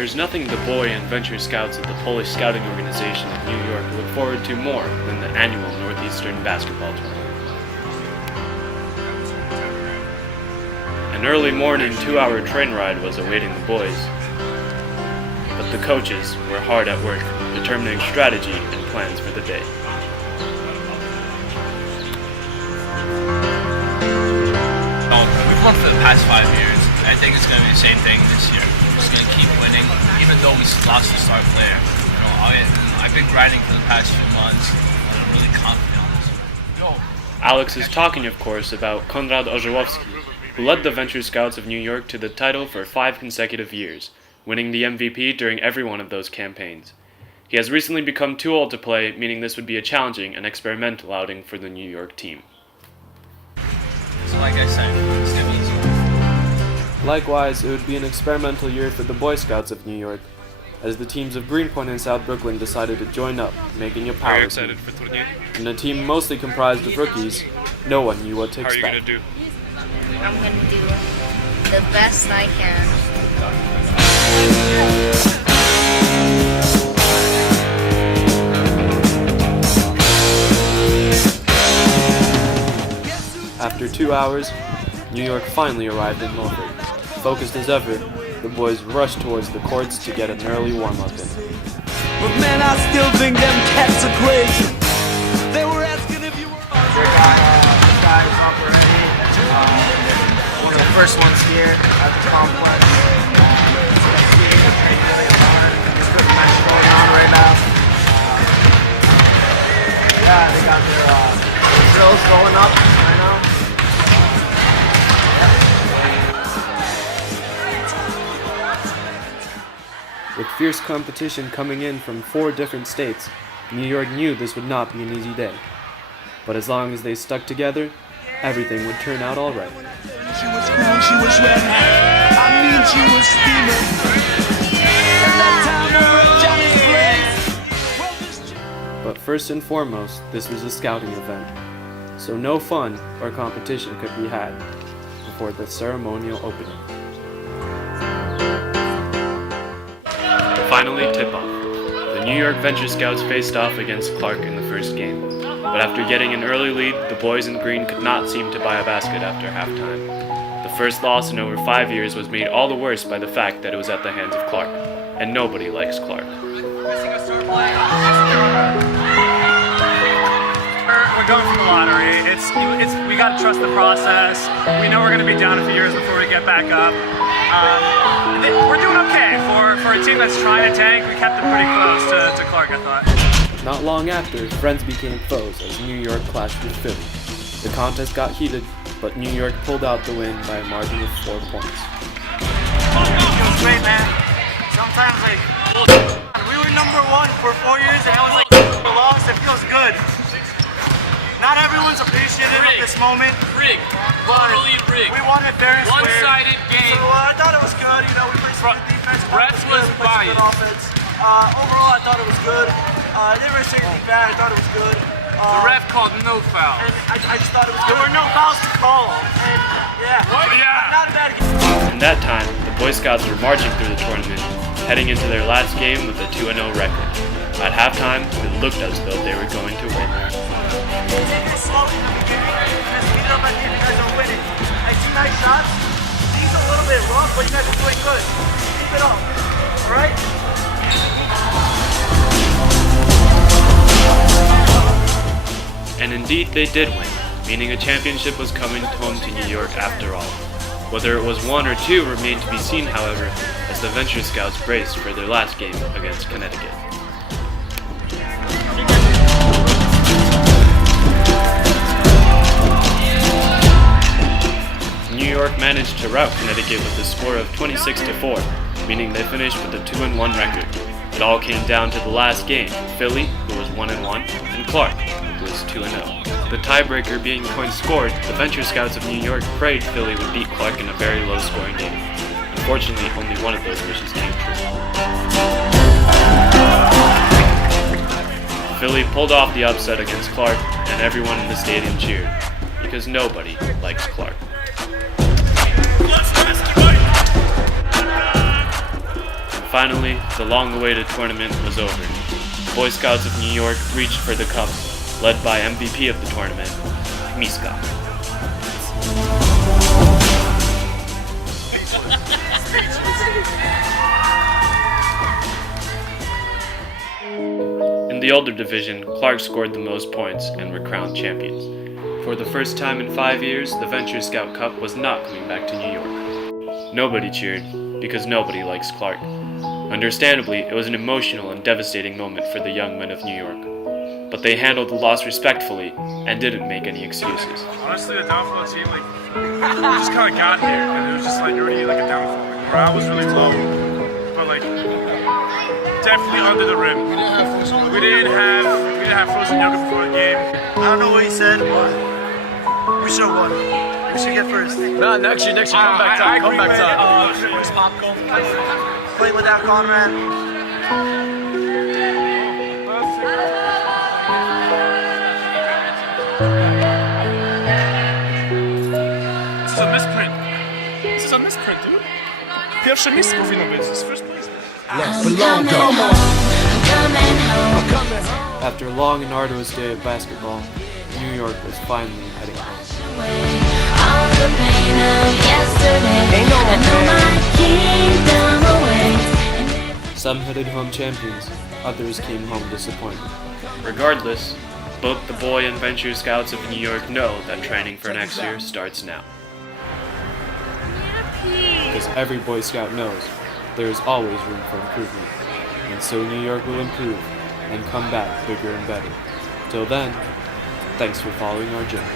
there's nothing the boy and venture scouts at the Polish Scouting Organization of New York look forward to more than the annual Northeastern Basketball Tournament. An early morning 2-hour train ride was awaiting the boys, but the coaches were hard at work, determining strategy and plans for the day. We've won for the past 5 years. I think it's going to be the same thing this year. We're just going to keep winning, even though we lost the star player. I've been grinding for the past few months. I'm really confident on this. Alex is talking, of course, about Konrad Orzełowski, who led the Venture Scouts of New York to the title for 5 consecutive years, winning the MVP during every one of those campaigns. He has recently become too old to play, meaning this would be a challenging and experimental outing for the New York team. So like I said, it's going to be easy. Likewise, it would be an experimental year for the Boy Scouts of New York, as the teams of Greenpoint and South Brooklyn decided to join up, making a power team. In a team mostly comprised of rookies, no one knew what to expect. How are you going to do? I'm going to do the best I can. After 2 hours, New York finally arrived in Norfolk. Focused as ever, the boys rushed towards the courts to get an early warm-up in. But man, I still think them cats are crazy. They were asking if you were Guys up already. One of the first ones here at the complex. Really hard. There's good match going on right now. Yeah, they got their drills going up right now. With fierce competition coming in from 4 different states, New York knew this would not be an easy day. But as long as they stuck together, everything would turn out all right. She was cool, she was red hot. I mean, she was steaming. And that time we were at Johnny's place. But first and foremost, this was a scouting event, so no fun or competition could be had before the ceremonial opening. Finally, tip-off. The New York Venture Scouts faced off against Clark in the first game, but after getting an early lead, the boys in green could not seem to buy a basket after halftime. The first loss in over 5 years was made all the worse by the fact that it was at the hands of Clark, and nobody likes Clark. We're going for the lottery. We got to trust the process. We know we're going to be down a few years before we get back up. We're doing okay for a team that's trying to tank. We kept it pretty close to Clark, I thought. Not long after, friends became foes as New York clashed with Philly. The contest got heated, but New York pulled out the win by a margin of 4 points. It feels great, man. Sometimes, we were number 1 for 4 years, and it was we lost. It feels good. Not everyone's appreciative of this moment. Rigged. But Totally rigged. we won it fair and square. One-sided game. So I thought it was good. We played some good defense. Refs was we played some good offense. Overall, I thought it was good. I didn't really say anything bad. I thought it was good. The ref called no foul. And I just thought it was good. There were no fouls to call. And not a bad game. In that time, the Boy Scouts were marching through the tournament, heading into their last game with a 2-0 record. At halftime, it looked as though they were going to win. Take it slow in the beginning, and speed it up at the end. You guys are winning. Like 2 nice shots. These are a little bit rough, but you guys are doing good. Keep it up. All right? And indeed they did win, meaning a championship was coming home to New York after all. Whether it was 1 or 2 remained to be seen, however, as the Venture Scouts braced for their last game against Connecticut. New York managed to rout Connecticut with a score of 26-4, meaning they finished with a 2-1 record. It all came down to the last game, Philly, who was 1-1, and Clark, who was 2-0. The tiebreaker being points scored, the Venture Scouts of New York prayed Philly would beat Clark in a very low-scoring game. Unfortunately, only one of those wishes came true. Philly pulled off the upset against Clark, and everyone in the stadium cheered, because nobody likes Clark. Finally, the long-awaited tournament was over. The Boy Scouts of New York reached for the cup, led by MVP of the tournament, Miska. In the older division, Clark scored the most points and were crowned champions. For the first time in 5 years, the Venture Scout Cup was not coming back to New York. Nobody cheered, because nobody likes Clark. Understandably, it was an emotional and devastating moment for the young men of New York. But they handled the loss respectfully and didn't make any excuses. Honestly, the downfall team, like, we just kind of got here, and it was just like already like a downfall. Like, morale was really low, but like definitely under the rim. We didn't have frozen yogurt before the game. I don't know what he said, but we should have won. We should get first. No, next year, come back top. Come back top. Play without Conrad. This is a misprint, dude. Pierwsze miejsce powinno być. This is first place. After a long and arduous day of basketball, New York was finally heading home. Some headed home champions, others came home disappointed. Regardless, both the Boy and Venture Scouts of New York know that training for next year starts now. Because every Boy Scout knows there is always room for improvement, and so New York will improve and come back bigger and better. Till then, thanks for following our journey.